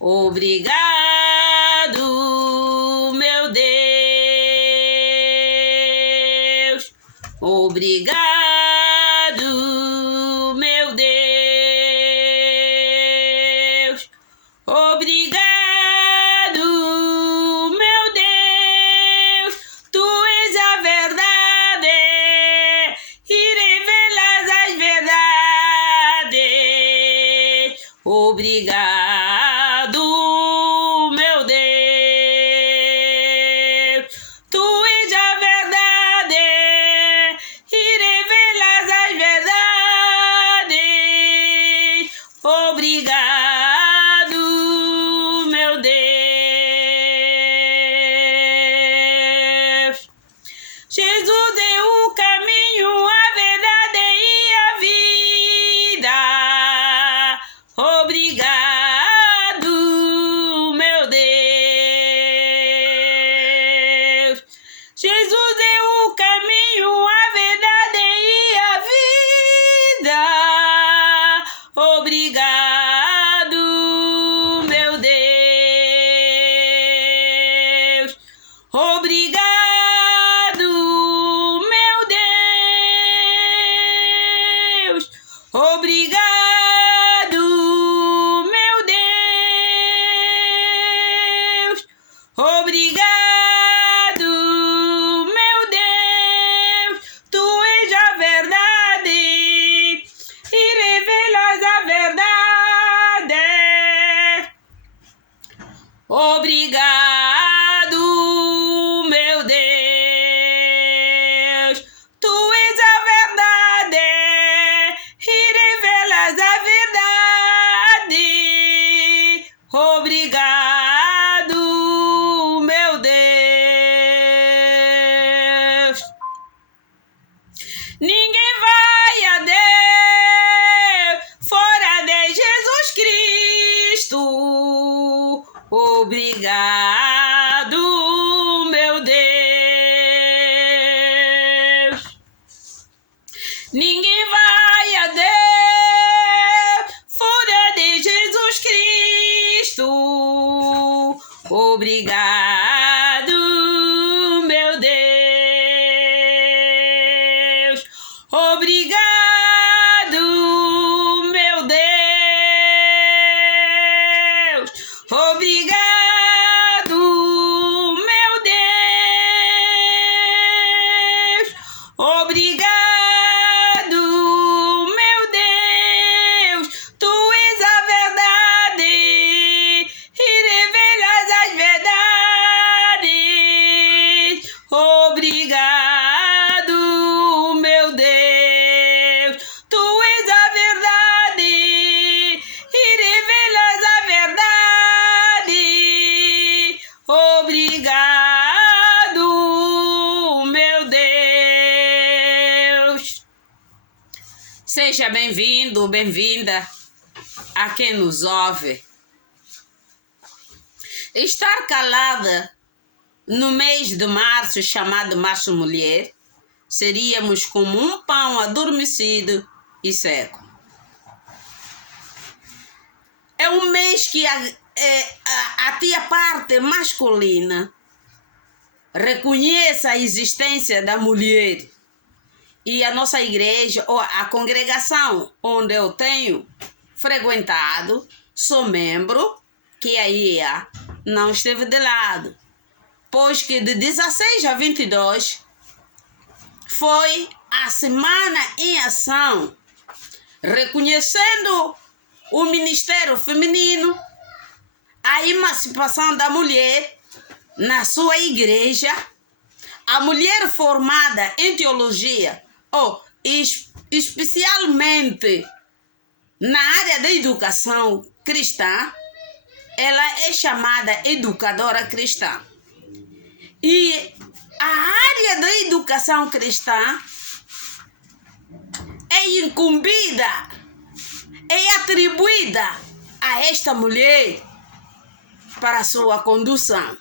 Obrigado, meu Deus. Obrigado, meu Deus. Obrigado, meu Deus. Tu és a verdade e revelas as verdades. Obrigado, meu Deus. Tu és a verdade e revelas as verdades. Obrigado, meu Deus. Jesus é o caminho, a verdade e a vida. Obrigado, meu Deus. Jesus é o caminho, a verdade e a vida. Obrigado, meu Deus. Obrigado, meu Deus. Obrigado, meu Deus. Obrigado, meu Deus. Tu és a verdade e revelas a verdade. Obrigado, meu Deus. Tu és a verdade e revelas a verdade. Obrigado, meu Deus. Ninguém vai a Deus fora de Jesus Cristo. Obrigado, meu Deus. Ninguém vai a Deus fora de Jesus Cristo. Obrigado, meu Deus. Obrigado, meu Deus. Obrigado, meu Deus. Obrigado, meu Deus. Tu és a verdade e revelas as verdades. Obrigado, meu Deus. Tu és a verdade e revelas a verdade. Obrigado, meu Deus. Seja bem-vindo, bem-vinda a quem nos ouve. Estar calada no mês de março, chamado Março Mulher, seríamos como um pão adormecido e seco. É um mês que até a parte masculina reconhece a existência da mulher. E a nossa igreja, ou a congregação onde eu tenho frequentado, sou membro, que aí não esteve de lado. Pois que de 16 a 22 foi a Semana em Ação, reconhecendo o Ministério Feminino, a emancipação da mulher na sua igreja, a mulher formada em teologia, ou especialmente na área da educação cristã, ela é chamada educadora cristã. E a área da educação cristã é incumbida, é atribuída a esta mulher para a sua condução.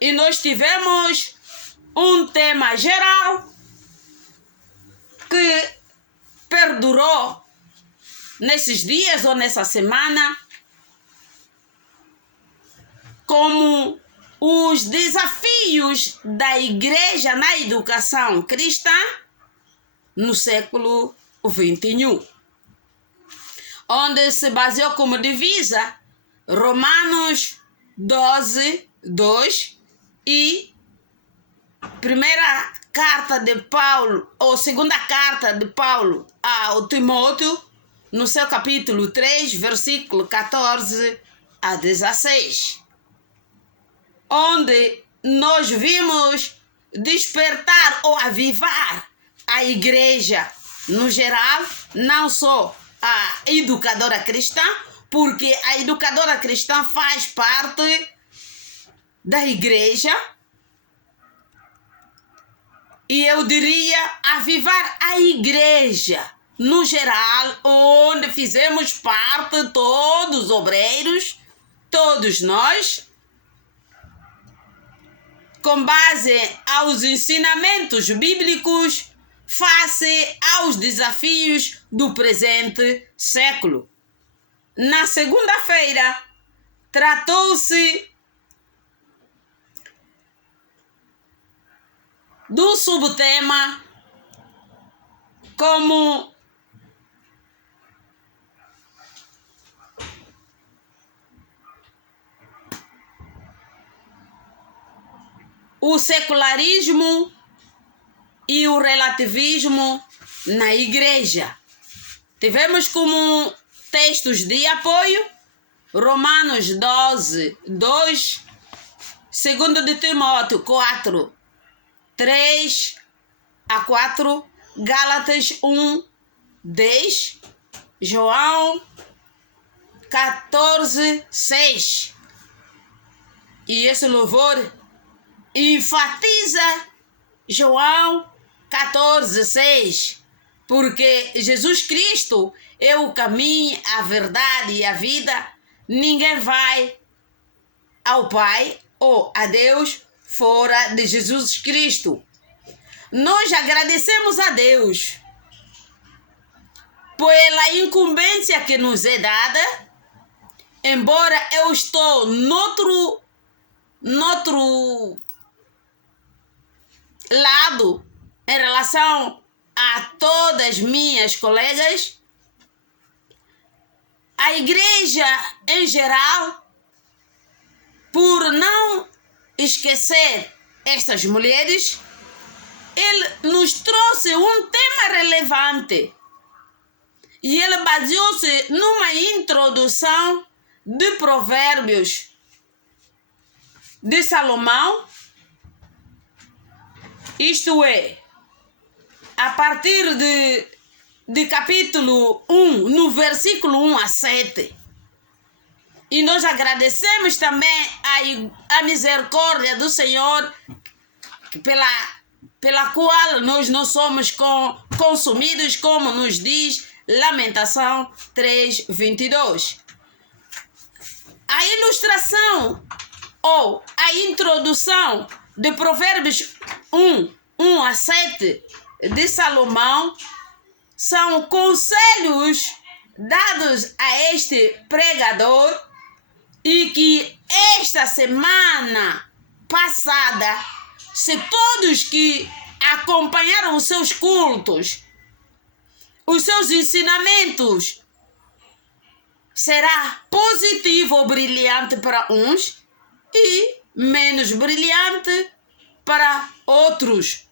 E nós tivemos um tema geral que perdurou nesses dias ou nessa semana, como os desafios da igreja na educação cristã no século XXI, onde se baseou como divisa Romanos 12, 2 e primeira carta de Paulo, ou segunda carta de Paulo ao Timóteo, no seu capítulo 3, versículo 14 a 16, onde nós vimos despertar ou avivar a igreja no geral, não só a educadora cristã, porque a educadora cristã faz parte da igreja, e eu diria avivar a igreja no geral, onde fizemos parte todos os obreiros, todos nós, com base aos ensinamentos bíblicos face aos desafios do presente século. Na segunda-feira, tratou-se do subtema como o secularismo e o relativismo na igreja. Tivemos como textos de apoio Romanos 12, 2, 2 de Timóteo 4, 3 a 4, Gálatas 1, 10, João 14, 6. E esse louvor enfatiza João 14, 6, porque Jesus Cristo é o caminho, a verdade e a vida. Ninguém vai ao Pai ou a Deus fora de Jesus Cristo. Nós agradecemos a Deus pela incumbência que nos é dada, embora eu estou noutro lado em relação a todas as minhas colegas. A igreja em geral, por não esquecer estas mulheres, ele nos trouxe um tema relevante e ele baseou-se numa introdução de Provérbios de Salomão, isto é, a partir de capítulo 1, no versículo 1 a 7. E nós agradecemos também a misericórdia do Senhor, pela qual nós não somos consumidos, como nos diz Lamentação 3, 22. A ilustração ou a introdução de Provérbios 1 a 7 de Salomão são conselhos dados a este pregador, e que esta semana passada, se todos que acompanharam os seus cultos, os seus ensinamentos, será positivo ou brilhante para uns e menos brilhante para outros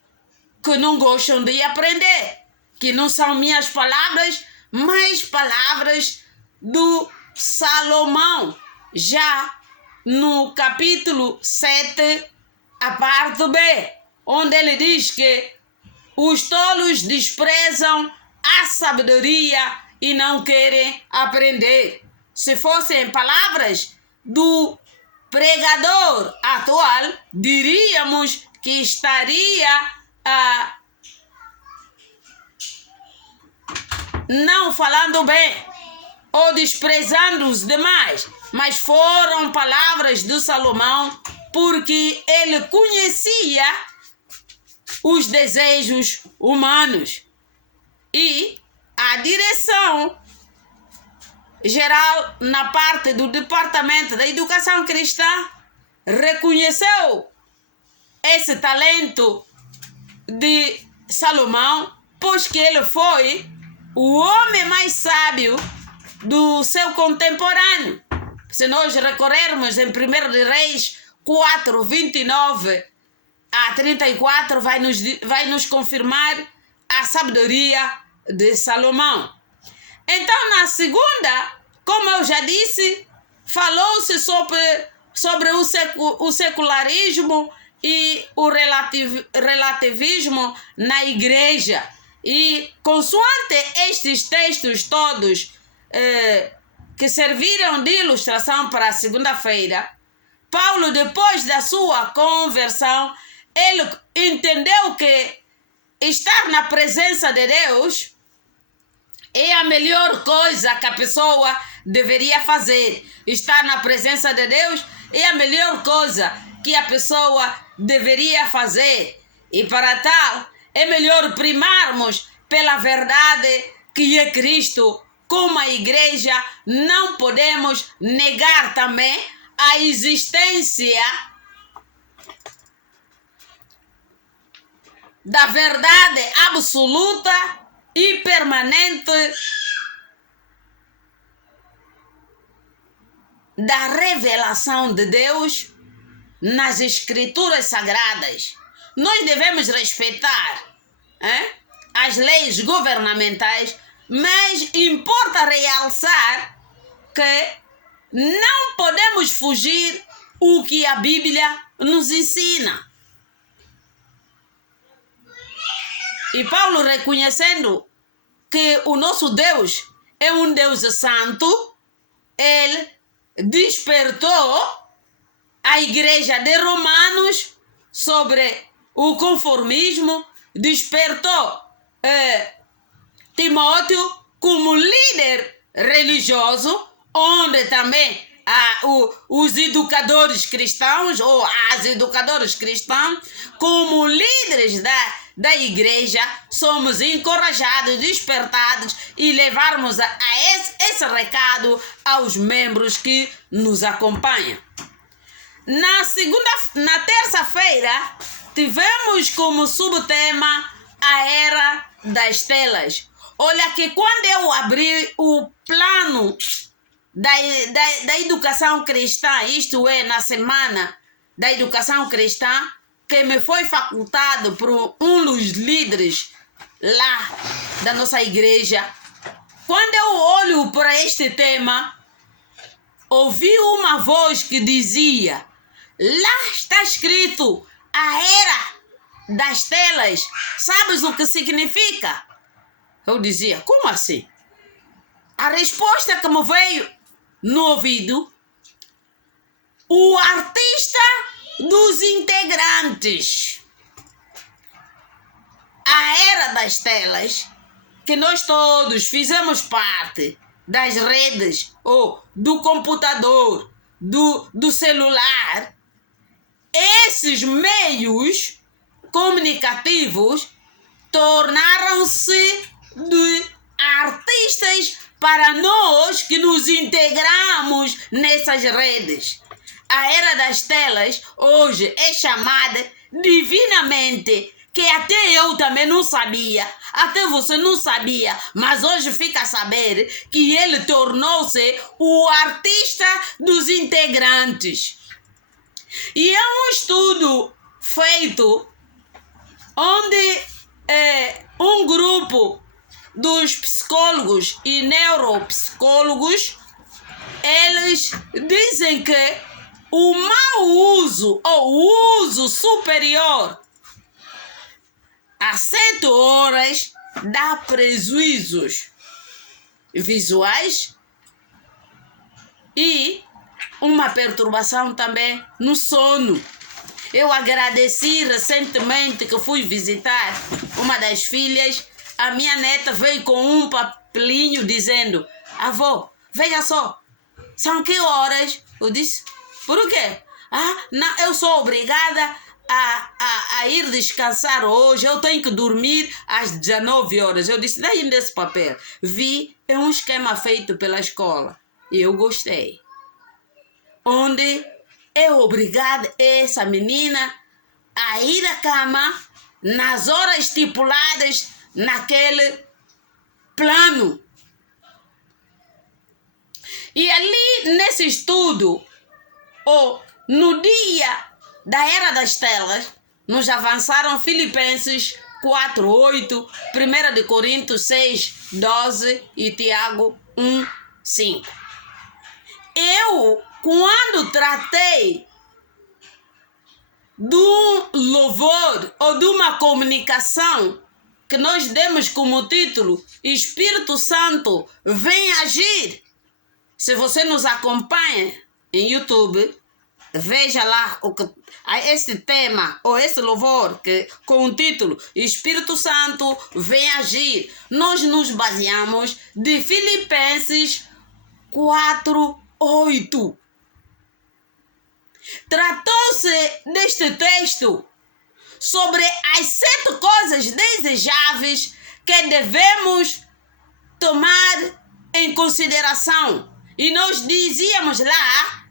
que não gostam de aprender, que não são minhas palavras, mas palavras do Salomão, já no capítulo 7, a parte B, onde ele diz que os tolos desprezam a sabedoria e não querem aprender. Se fossem palavras do pregador atual, diríamos que estaria não falando bem ou desprezando os demais, mas foram palavras do Salomão porque ele conhecia os desejos humanos. E a direção geral na parte do Departamento da Educação Cristã reconheceu esse talento de Salomão, pois que ele foi o homem mais sábio do seu contemporâneo. Se nós recorrermos em 1 Reis 4, 29 a 34, vai nos confirmar a sabedoria de Salomão. Então, na segunda, como eu já disse, falou-se sobre o secularismo e o relativismo na igreja. E, consoante estes textos todos que serviram de ilustração para a segunda-feira, Paulo, depois da sua conversão, ele entendeu que estar na presença de Deus é a melhor coisa que a pessoa deveria fazer. Estar na presença de Deus é a melhor coisa que a pessoa deveria fazer. E para tal, é melhor primarmos pela verdade que é Cristo. Como a igreja, não podemos negar também a existência da verdade absoluta e permanente da revelação de Deus nas Escrituras Sagradas. Nós devemos respeitar as leis governamentais, mas importa realçar que não podemos fugir o que a Bíblia nos ensina. E Paulo, reconhecendo que o nosso Deus é um Deus santo, ele despertou a igreja de Romanos sobre o conformismo, despertou Timóteo como líder religioso, onde também os educadores cristãos ou as educadoras cristãs, como líderes da igreja, somos encorajados, despertados e levarmos esse recado aos membros que nos acompanham. Na terça-feira, tivemos como subtema a Era das Telas. Olha que quando eu abri o plano da educação cristã, isto é, na semana da educação cristã, que me foi facultado por um dos líderes lá da nossa igreja, quando eu olho para este tema, ouvi uma voz que dizia: lá está escrito a Era das Telas. Sabes o que significa? Eu dizia: como assim? A resposta que me veio no ouvido: o artista dos integrantes. A Era das Telas, que nós todos fizemos parte das redes ou do computador, do celular, esses meios comunicativos tornaram-se de artistas para nós que nos integramos nessas redes. A Era das Telas hoje é chamada divinamente, que até eu também não sabia, até você não sabia, mas hoje fica a saber que ele tornou-se o artista dos integrantes. E é um estudo feito onde um grupo dos psicólogos e neuropsicólogos, eles dizem que o mau uso ou o uso superior a 7 horas dá prejuízos visuais e uma perturbação também no sono. Eu agradeci recentemente que fui visitar uma das filhas. A minha neta veio com um papelinho dizendo: avó, veja só, são que horas? Eu disse: por quê? Não, eu sou obrigada a ir descansar hoje, eu tenho que dormir às 19 horas. Eu disse: daí desse papel. Vi, é um esquema feito pela escola e eu gostei. Onde é obrigada essa menina a ir à cama nas horas estipuladas naquele plano. E ali, nesse estudo, no dia da Era das Telas, nos avançaram Filipenses 4:8, 1 de Coríntios 6:12 e Tiago 1:5. Eu, quando tratei de um louvor ou de uma comunicação que nós demos como título Espírito Santo vem agir. Se você nos acompanha em YouTube, veja lá esse tema ou esse louvor com o título Espírito Santo vem agir. Nós nos baseamos de Filipenses 4:8. Tratou-se deste texto sobre as 7 coisas desejáveis que devemos tomar em consideração. E nós dizíamos lá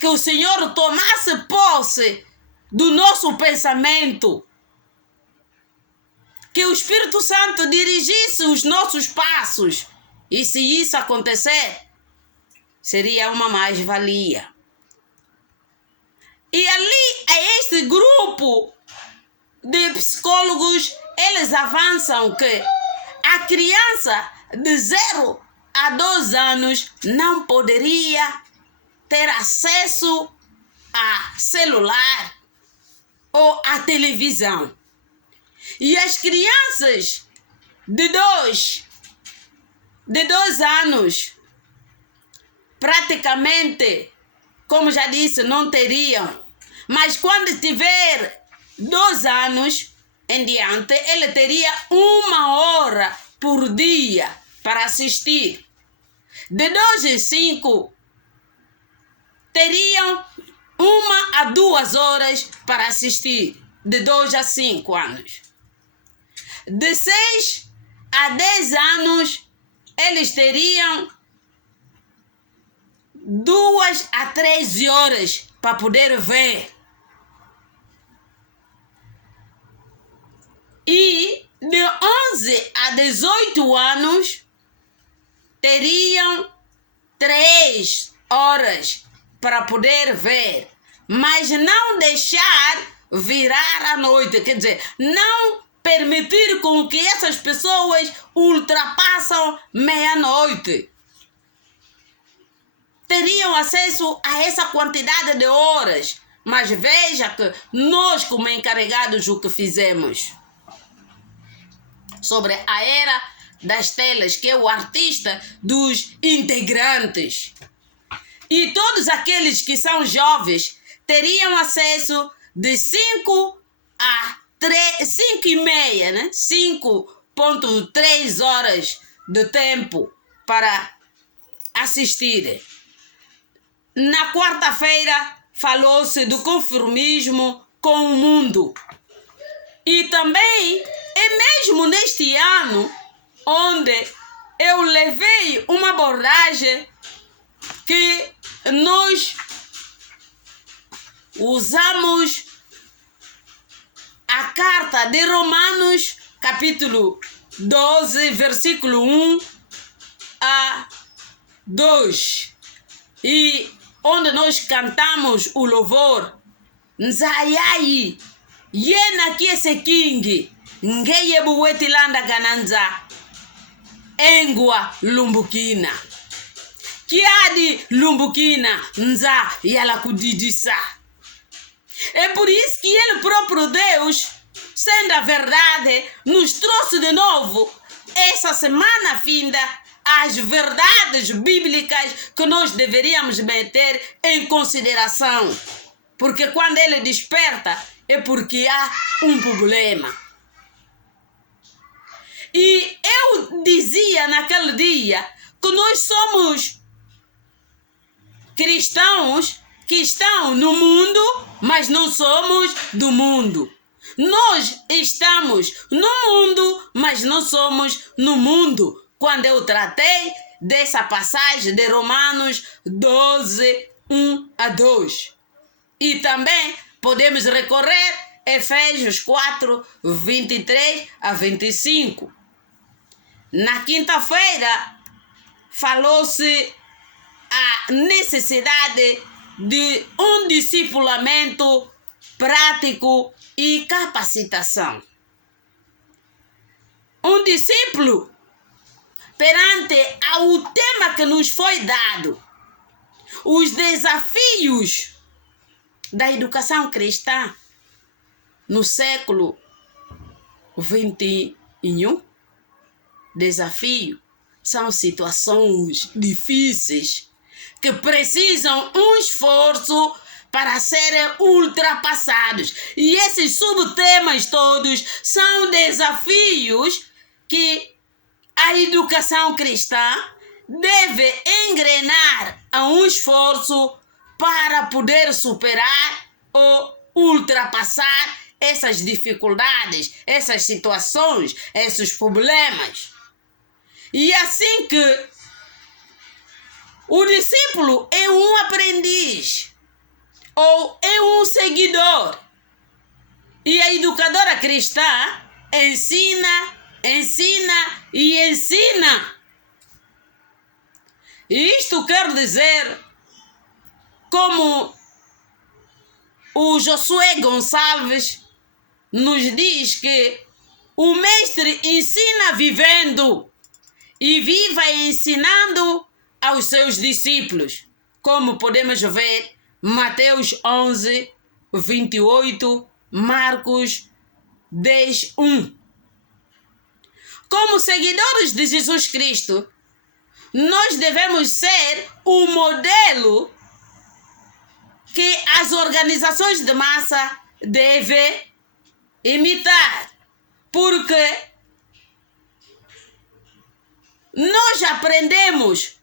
que o Senhor tomasse posse do nosso pensamento, que o Espírito Santo dirigisse os nossos passos. E se isso acontecer, seria uma mais-valia. E ali, a este grupo de psicólogos, eles avançam que a criança de 0 a 2 anos não poderia ter acesso a celular ou a televisão. E as crianças de 2 anos, praticamente, como já disse, não teriam. Mas quando tiver 2 anos em diante, ele teria 1 hora por dia para assistir. De 2 a 5, teriam 1 a 2 horas para assistir. De 2 a 5 anos. De 6 a 10 anos, eles teriam 2 a 13 horas para poder ver. E de 11 a 18 anos, teriam 3 horas para poder ver. Mas não deixar virar a noite. Quer dizer, não permitir com que essas pessoas ultrapassem meia-noite. Teriam acesso a essa quantidade de horas. Mas veja que nós, como encarregados, o que fizemos sobre a Era das Telas, que é o artista dos integrantes. E todos aqueles que são jovens teriam acesso de 5 a 5:30, né? 5,3 horas de tempo para assistir. Na quarta-feira falou-se do conformismo com o mundo. E também é mesmo neste ano onde eu levei uma abordagem que nós usamos a carta de Romanos, capítulo 12, versículo 1 a 2. E onde nós cantamos o louvor Nzayai Yena Kiese King Ngeye Buwetilanda Gananza Engwa Lumbukina Kiadi Lumbukina Nza Yala Kudidisa. É por isso que Ele próprio Deus, sendo a verdade, nos trouxe de novo essa semana finda as verdades bíblicas que nós deveríamos meter em consideração. Porque quando Ele desperta é porque há um problema. E eu dizia naquele dia que nós somos cristãos que estão no mundo, mas não somos do mundo. Nós estamos no mundo, mas não somos no mundo. Quando eu tratei dessa passagem de Romanos 12, 1 a 2. E também podemos recorrer a Efésios 4, 23 a 25. Na quinta-feira, falou-se a necessidade de um discipulamento prático e capacitação. Um discípulo, perante ao tema que nos foi dado, os desafios da educação cristã no século XXI, desafio são situações difíceis que precisam um esforço para serem ultrapassados. E esses subtemas todos são desafios que a educação cristã deve engrenar a um esforço para poder superar ou ultrapassar essas dificuldades, essas situações, esses problemas. E assim que o discípulo é um aprendiz ou é um seguidor, e a educadora cristã ensina e ensina. Isto quer dizer, como o Josué Gonçalves nos diz, que o mestre ensina vivendo e viva ensinando aos seus discípulos, como podemos ver Mateus 11, 28, Marcos 10, 1. Como seguidores de Jesus Cristo, nós devemos ser o modelo que as organizações de massa devem imitar, porque nós aprendemos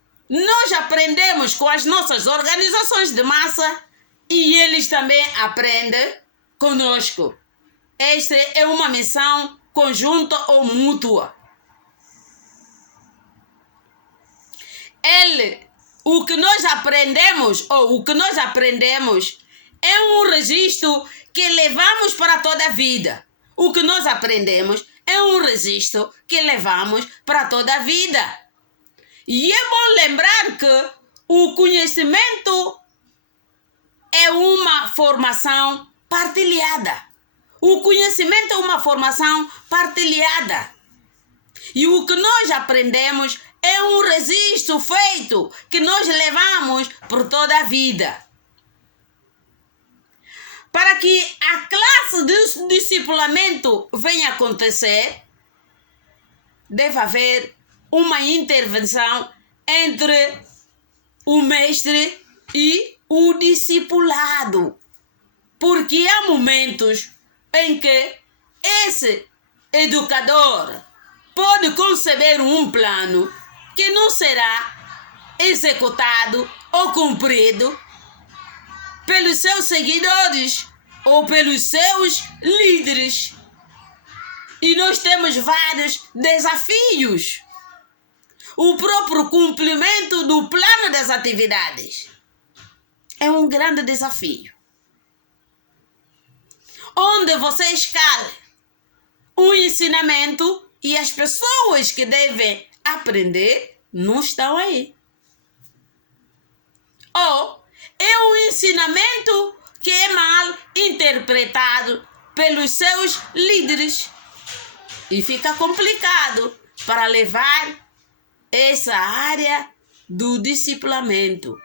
com as nossas organizações de massa e eles também aprendem conosco. Esta é uma missão conjunta ou mútua. O que nós aprendemos é um registro que levamos para toda a vida. O que nós aprendemos é um registro que levamos para toda a vida. E é bom lembrar que o conhecimento é uma formação partilhada. O conhecimento é uma formação partilhada. E o que nós aprendemos é um registro feito que nós levamos por toda a vida. Para que a classe de discipulamento venha acontecer, deve haver uma intervenção entre o mestre e o discipulado. Porque há momentos em que esse educador pode conceber um plano que não será executado ou cumprido pelos seus seguidores ou pelos seus líderes. E nós temos vários desafios. O próprio cumprimento do plano das atividades é um grande desafio, onde você escala um ensinamento e as pessoas que devem aprender não estão aí. Ou é um ensinamento que é mal interpretado pelos seus líderes e fica complicado para levar essa área do discipulamento.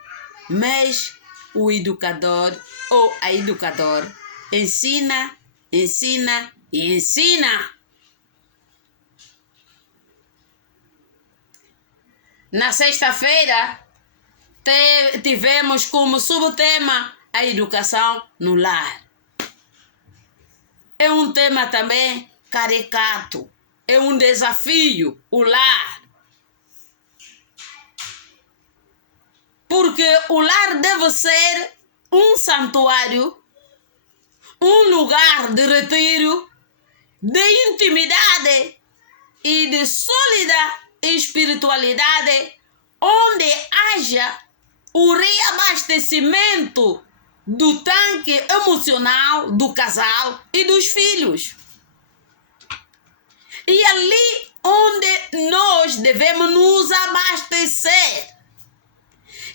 Mas o educador ou a educadora ensina e ensina. Na sexta-feira, tivemos como subtema a educação no lar. É um tema também caricato, é um desafio, o lar. Porque o lar deve ser um santuário, um lugar de retiro, de intimidade e de sólida espiritualidade, onde haja o reabastecimento do tanque emocional do casal e dos filhos. E ali onde nós devemos nos abastecer.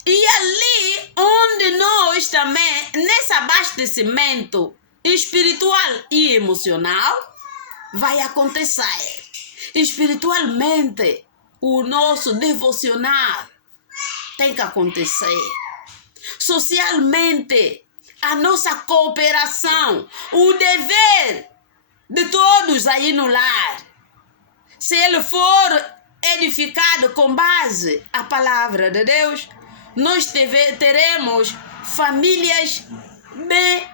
E ali onde nós também, nesse abastecimento espiritual e emocional, vai acontecer. Espiritualmente, o nosso devocional tem que acontecer. Socialmente, a nossa cooperação, o dever de todos aí no lar, se ele for edificado com base à palavra de Deus, nós teremos famílias bem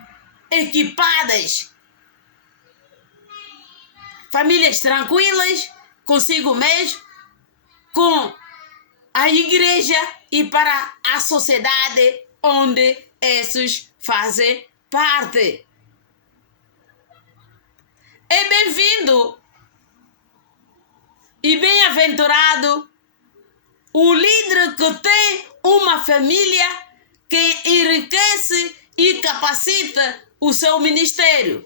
equipadas, famílias tranquilas consigo mesmo, com a igreja e para a sociedade onde esses fazem parte. É bem-vindo e bem-aventurado o líder que tem uma família que enriquece e capacita o seu ministério.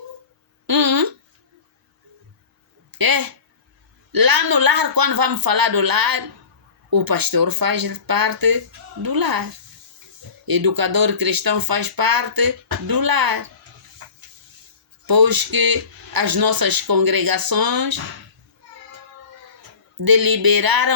Lá no lar, quando vamos falar do lar, o pastor faz parte do lar. Educador cristão faz parte do lar. Pois que as nossas congregações deliberaram